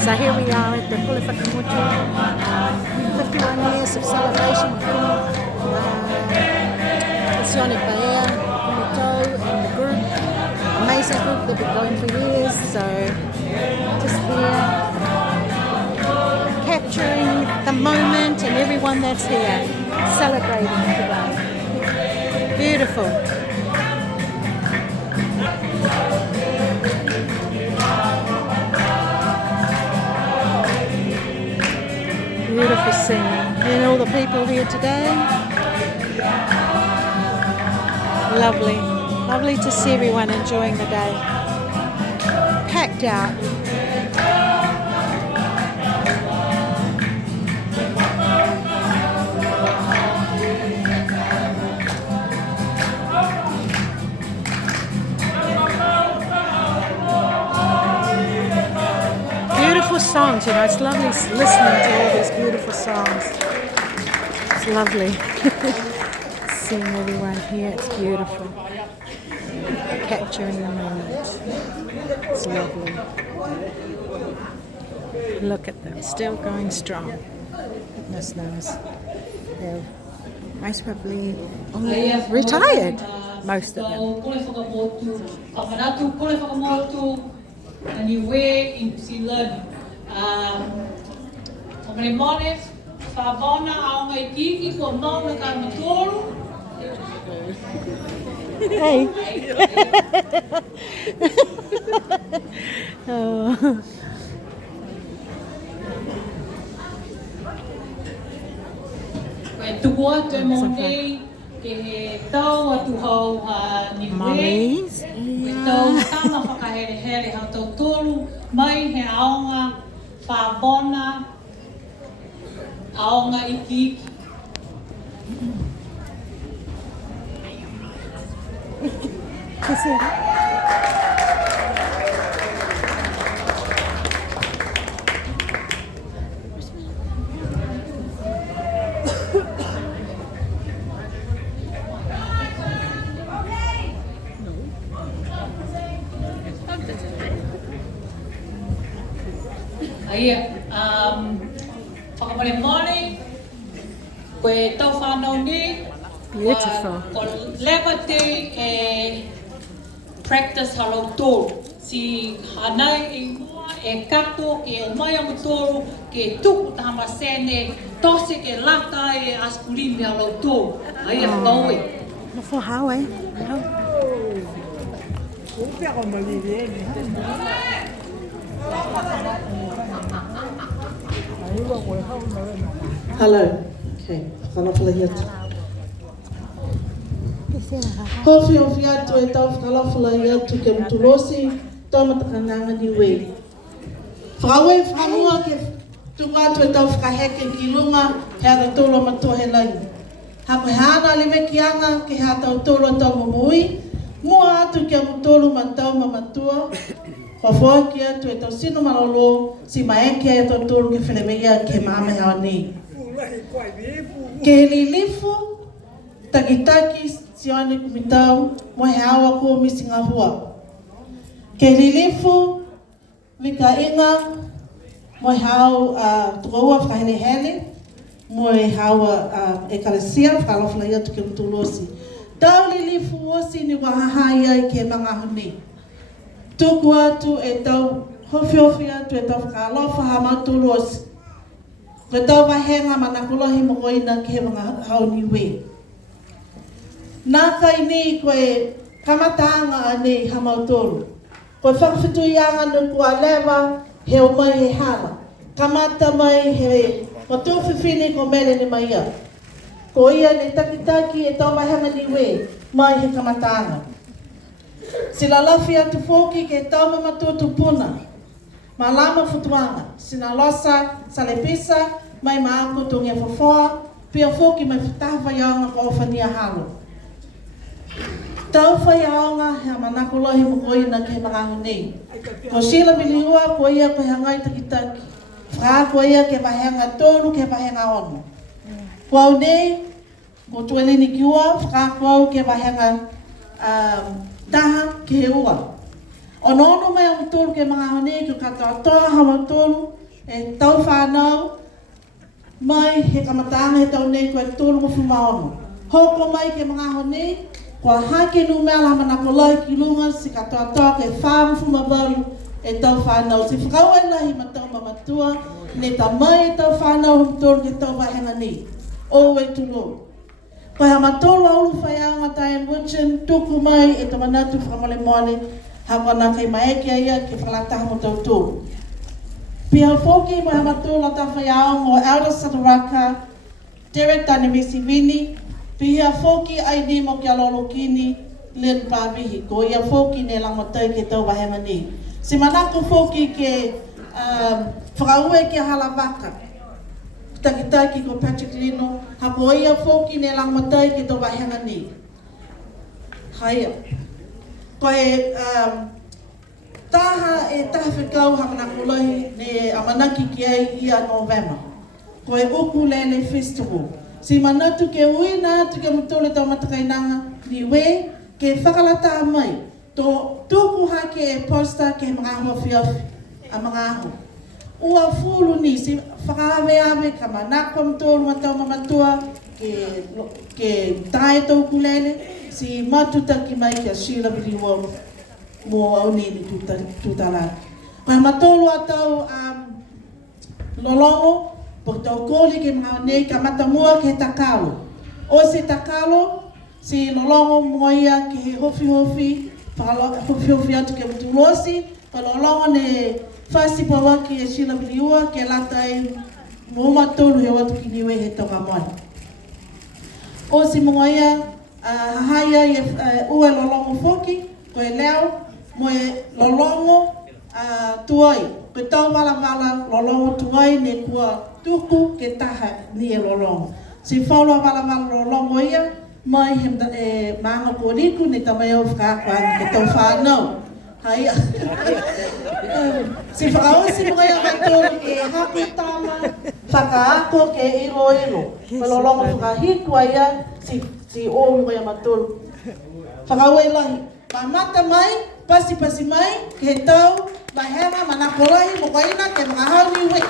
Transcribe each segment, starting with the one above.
So here we are at the Pule Whakamotu, 51 years of celebration with Sione Paea, Kumito and the group. Amazing group, they've been going for years, so just here capturing the moment and everyone that's here celebrating today. Beautiful. Beautiful singing. And all the people here today. Lovely. Lovely to see everyone enjoying the day. Packed out. Beautiful songs, you know, it's lovely listening to all these beautiful songs. It's lovely. Seeing everyone here, it's beautiful. Capturing the moment. It's lovely. Look at them, still going strong. Goodness knows. They're most probably retired, most of them. Anyway, in Zealand, Mones, Favona, Aonga Kiki, Komona Kamatoro. Hey. Oh. Tua te monei ke he tau atu hau niwe. Ke tau tama whakahere hau tau tolu mai he aonga whabona aonga iki. Ia, whakamare koe tau whanau ni. Beautiful. Ko lewa te practice halo tōru. Si hanai e mua e kato ke o mai amu tōru ke tuku tahama sene tose ke lata e askurimi halo tōru. Ia whakaue. For how, eh? Hello. Okay. Whalawhala hi atu. Howhi howhi atu e tau whalawhala hi atu ke mtulosi tau matakananga ni wei. Whakawe whanua ke tunga atu e tau whakaheke ki lunga he ara tolo matua he lai. Hako he ana liwe ki anga ke he tau tolo tau mamui. Mua atu ke mtolo matau mamatua. Whawhoi ki atu e tau sino malolo si maeke e tau tolu ke whenemeia ke maame hao ni. Ke lilifu, takitaki sione kumitau, mo he awa ko misi ngā hua. Ke lilifu, wika inga, mo he au tukaua whakahelehele, mo he au ekalesia, whakalawhala ia tu ke mtulosi. Tau lilifu osi ni wahahai ai ke mga honi. Tuku atu e tau howhi atu e tau whakalofa hamatu rosi. Koe tau wahenga manakulahi mokoina ke he mga hauni we. Nā kai ni koe kamatanga ane hamautoro. Koe whakawhitu ianga nu kua lewa he o mai he hala. Kamata mai he watuwhiwhini ko mele ni mai ia. Ko ia ni takitaki e tau wahenga ni we mai he kamatanga. Sila lafi atu foki ke tau mamatua tupuna. Malama futuanga. Sina losa, salepisa, mai maako tungia fofoa, pia foki mai futaha iaonga ko ofania halo. Tau iaonga hea manakolohi mukoina ke mangangu nei. Ko sila miliua ko ia ko hangai takitaki. Fra ko ia ke vahenga tonu ke vahenga ono. Ko au nei, ko tuelini kiua, fra ko au ke vahenga taha ke ua. O nono mai o tolu ke mga hone ke katoa toa hawa tolu e tau whanau mai he kamatanga he tau nei koe tolu mo fumaono. Hoko mai ke mga hone kua hake nu mea la manako lai ki lunga si katoa toa ke whamu fumabaru e tau whanau. Si whakau e lahi ma tau mamatua ne ta mai e tau whanau hum tolu ke tau wahenga ni. O e tulo. Koe hama tolu aulu whaiao ngata e Wichin tuku mai e tamanatu whamole moane hawana kei maeke ia ke whalataha mo tau tōru. Pia whoki mo hama tō la tawhaiao mo Elder Sataraka, Derek Tanemesivini, pia whoki aini mo kia lolo kini Lynn Pavihi, ko ia whoki ne langotai ke tau wahenga ni. Si manako whoki ke whakaue ke Halavaka, takitaki ko Patrick Lino, hapo ia whoki ne langotai ke tau wahenga ni. Haia. Koe taha e taha whikau hamanakulahi ne amanaki ki ai ia November. Koe Ukulele Festival. Si manatu ke uina atu ke mutole tau matakainanga ni we ke whakalata mai. Tō tūku hake e posta ke mga ahua whiawhi a mga ahu. Ua fulu ni si whakahawe ka manako mtolu matau mamatua ke tae tau Ukulele. Si matutaki mai kia Sheila Biliwa mo au ni tutala. Koe matolo atau lolongo, po tau kōli ke mga nei ka matamua ke takalo. O se takalo, si lolongo moia ke he hofi hofi atu ke mtulosi, pa lolongo ne whasi pawaki e Sheila Biliwa ke latai mo matolo he watu ki niwe he tonga moana. O si moia, hahaya e ue lolongo whoki, koe leo, moe lolongo tuai. Koe tau wala lolongo tuai ne kua tuku ke taha ni e lolongo. Si whaula wala lolongo ia, mai he maanga kōriku ne tamai au whakakoa ke tau whanau. Haia. Si whakaosi mga ia matoro ke haku tama, whakaako ke ilo. Koe lolongo whakahikua ia, si o mga ia matoro. Whakaue lahi. Pamata mai, pasi mai, ke tau, mahema, manakolahi, mokaina, ke mga hau ni we.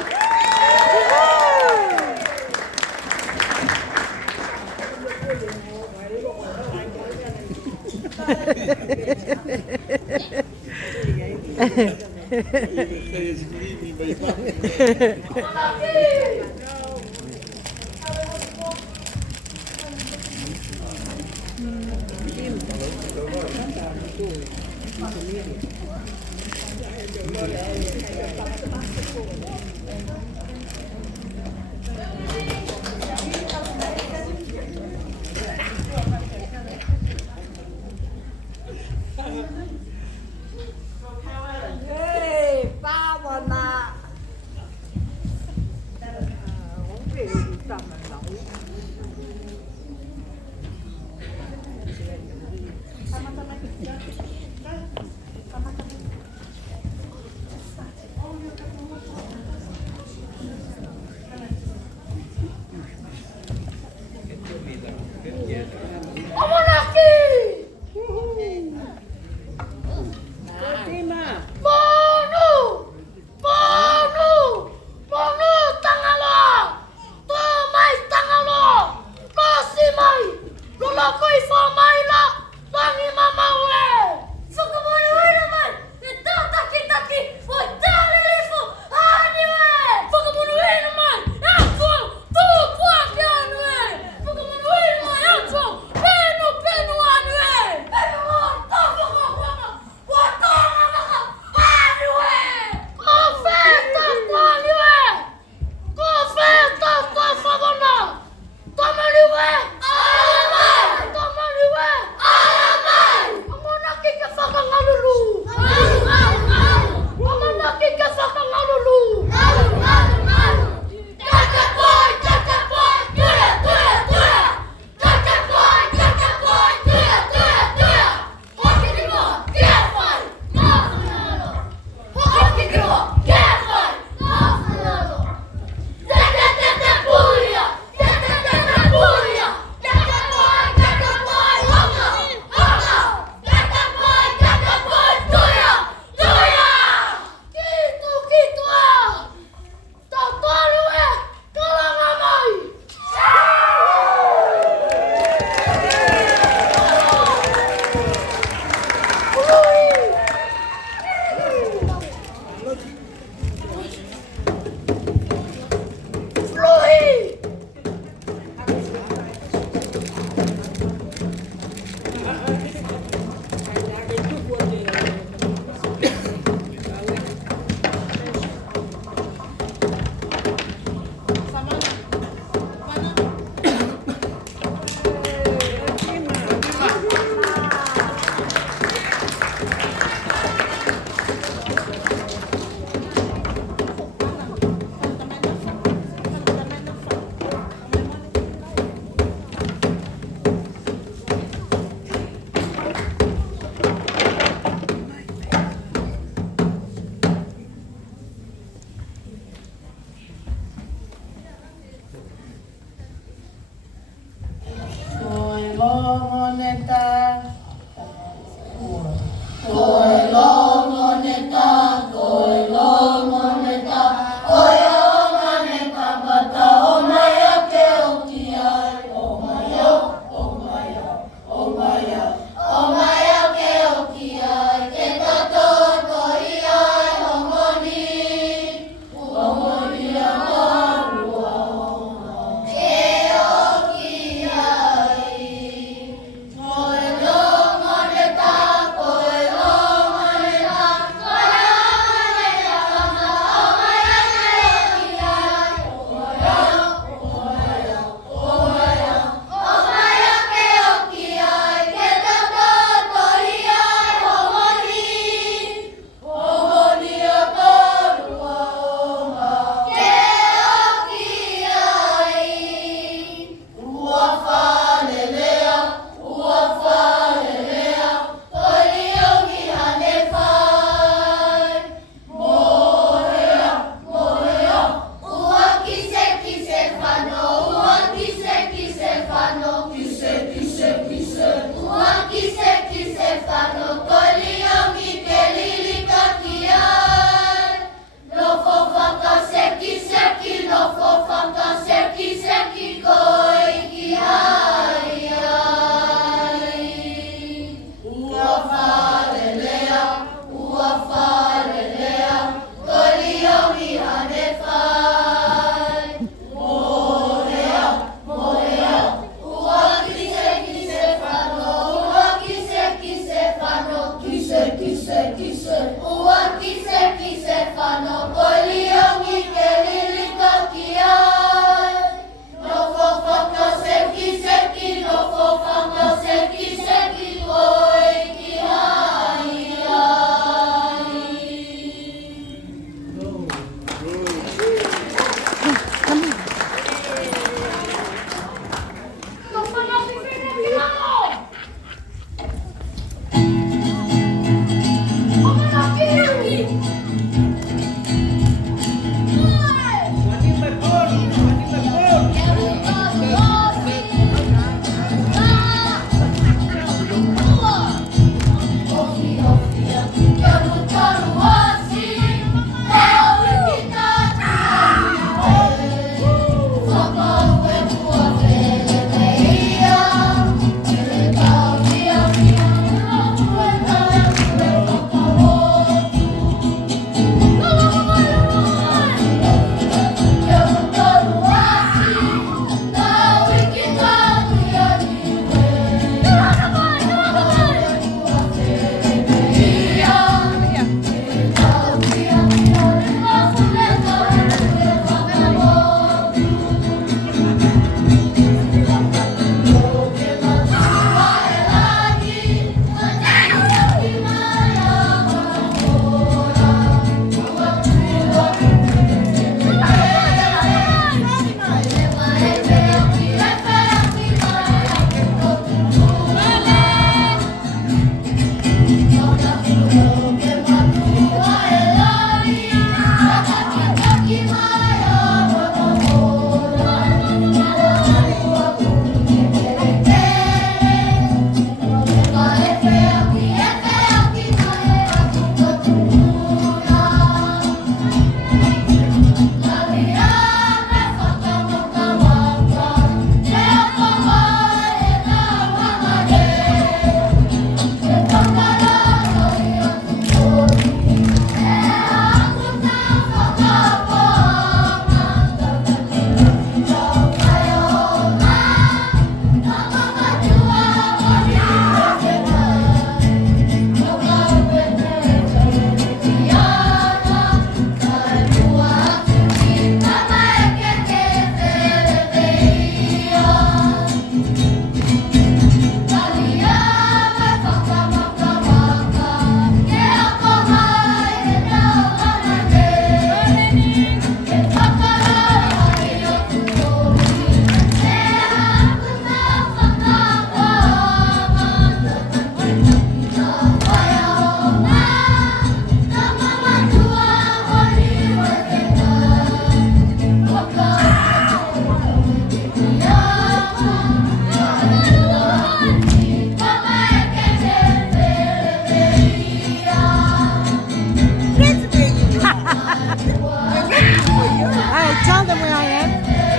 Tell them where I am.